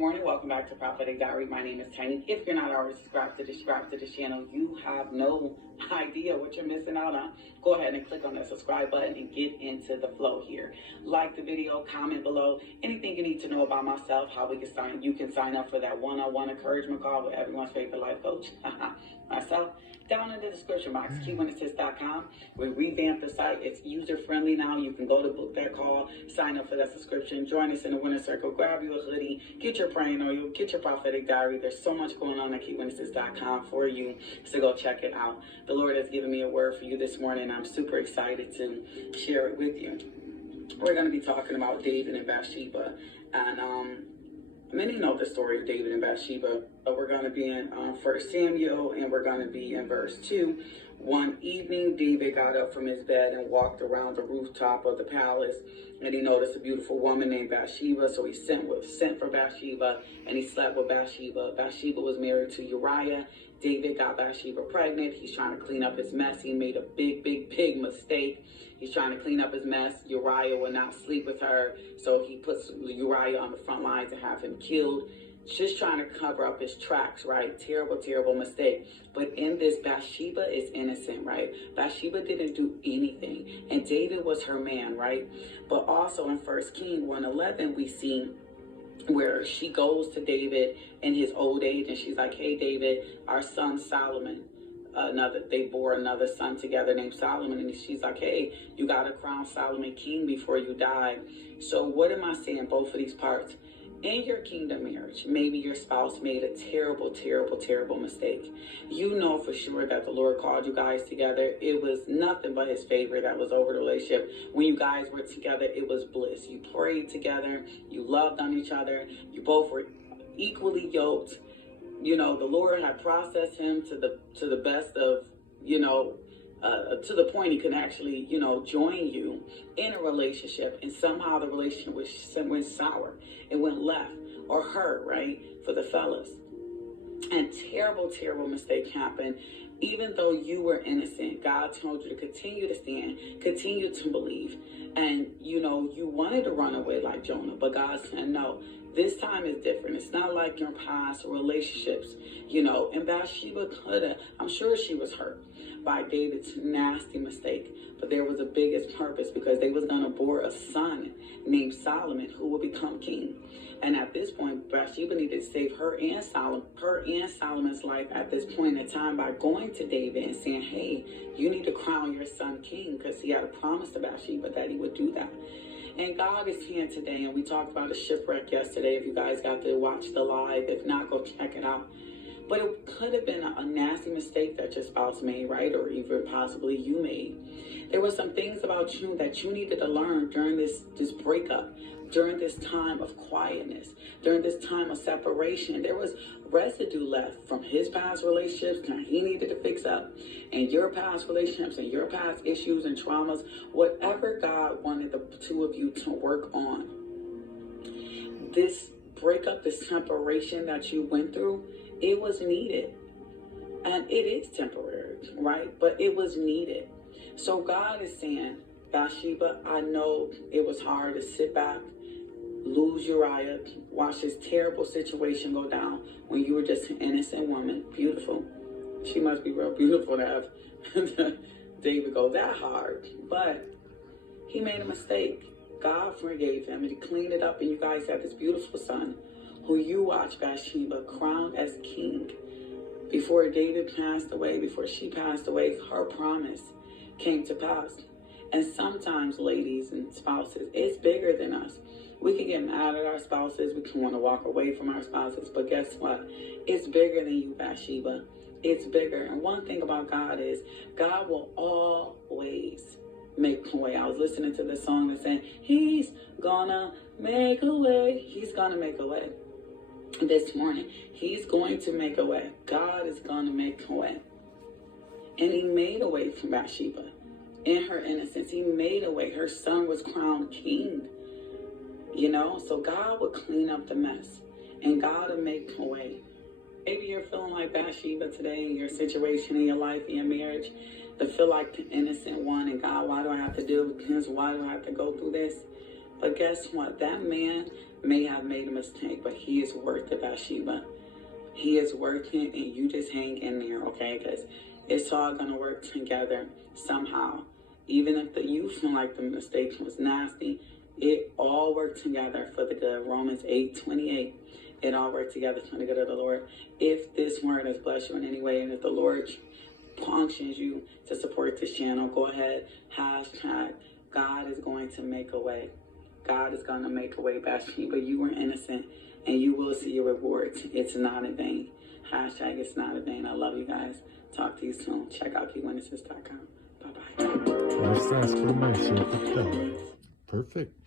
morning. Welcome back to Prophetic Diary. My name is Tiny. If you're not already subscribed to this channel, you have no idea what you're missing out on. Go ahead and click on that subscribe button and get into the flow here. Like the video, comment below anything you need to know about myself, how you can sign up for that one-on-one encouragement call with everyone's favorite life coach, myself. Down in the description box, keywinassist.com. We revamped the site. It's user-friendly now. You can go to book that call, sign up for that subscription, join us in the winner circle, grab you a hoodie, get your praying oil, get your prophetic diary. There's so much going on at keywinassist.com for you, so go check it out. The Lord has given me a word for you this morning. I'm super excited to share it with you. We're going to be talking about David and Bathsheba, and many know the story of David and Bathsheba, but we're going to be in 1 Samuel, and we're going to be in verse 2. One evening, David got up from his bed and walked around the rooftop of the palace, and he noticed a beautiful woman named Bathsheba, so he sent for Bathsheba, and he slept with Bathsheba. Bathsheba was married to Uriah. David got Bathsheba pregnant. He's trying to clean up his mess. He made a big mistake. He's trying to clean up his mess. Uriah will not sleep with her, so he puts Uriah on the front lines to have him killed. Just trying to cover up his tracks, right? Terrible mistake. But in this, Bathsheba is innocent, right? Bathsheba didn't do anything, and David was her man, right? But also in 1 Kings 1:11, we see where she goes to David in his old age, and she's like, hey, David, our son Solomon, they bore another son together named Solomon, and she's like, hey, you got to crown Solomon king before you die. So what am I saying? Both of these parts. In your kingdom marriage, maybe your spouse made a terrible mistake. You know for sure that the Lord called you guys together. It was nothing but his favor that was over the relationship. When you guys were together, it was bliss. You prayed together. You loved on each other. You both were equally yoked. You know, the Lord had processed him to the best of, to the point he could actually, join you in a relationship, and somehow the relationship went sour. It went left or hurt, right, for the fellas. And terrible mistake happened. Even though you were innocent, God told you to continue to stand, continue to believe. And, you wanted to run away like Jonah, but God said, no, this time is different. It's not like your past relationships, and Bathsheba I'm sure she was hurt by David's nasty mistake, but there was a biggest purpose, because they was going to bore a son named Solomon who would become king. And at this point, Bathsheba needed to save her and Solomon's life at this point in time by going to David and saying, hey, you need to crown your son king, because he had a promise to Bathsheba that he would do that. And God is here today, and we talked about a shipwreck yesterday. If you guys got to watch the live, if not, go check it out. But it could have been a nasty mistake that your spouse made, right? Or even possibly you made. There were some things about you that you needed to learn during this breakup, during this time of quietness, during this time of separation. There was residue left from his past relationships that he needed to fix up, and your past relationships and your past issues and traumas, whatever God wanted the two of you to work on. This breakup, this separation that you went through, it was needed. And it is temporary, right? But it was needed. So God is saying, Bathsheba, I know it was hard to sit back, lose Uriah, watch this terrible situation go down when you were just an innocent woman. Beautiful. She must be real beautiful to have David go that hard. But he made a mistake. God forgave him, and he cleaned it up, and you guys have this beautiful son who you watched Bathsheba crowned as king. Before David passed away, before she passed away, her promise came to pass. And sometimes, ladies and spouses, it's bigger than us. We can get mad at our spouses. We can want to walk away from our spouses. But guess what? It's bigger than you, Bathsheba. It's bigger. And one thing about God is God will always make a way. I was listening to this song that said, he's gonna make a way. He's gonna make a way. This morning, he's going to make a way. God is going to make a way. And he made a way for Bathsheba. In her innocence, he made a way. Her son was crowned king. So God will clean up the mess, and God will make a way. Maybe you're feeling like Bathsheba today in your situation, in your life, in your marriage, to feel like the innocent one, and God, why do I have to do this? Why do I have to go through this? But guess what? That man may have made a mistake, but he is worth it, Bathsheba. He is worth it, and you just hang in there, okay? Because it's all going to work together somehow. Even if you feel like the mistake was nasty, it all worked together for the good. Romans 8:28. It all worked together for the good of the Lord. If this word has blessed you in any way, and if the Lord functions you to support this channel, go ahead, hashtag God is going to make a way. God is going to make a way, Bathsheba. You were innocent, and you will see your rewards. It's not in vain. Hashtag it's not in vain. I love you guys. Talk to you soon. Check out keywitnesses.com. Bye-bye. Essa exclamação, perfect.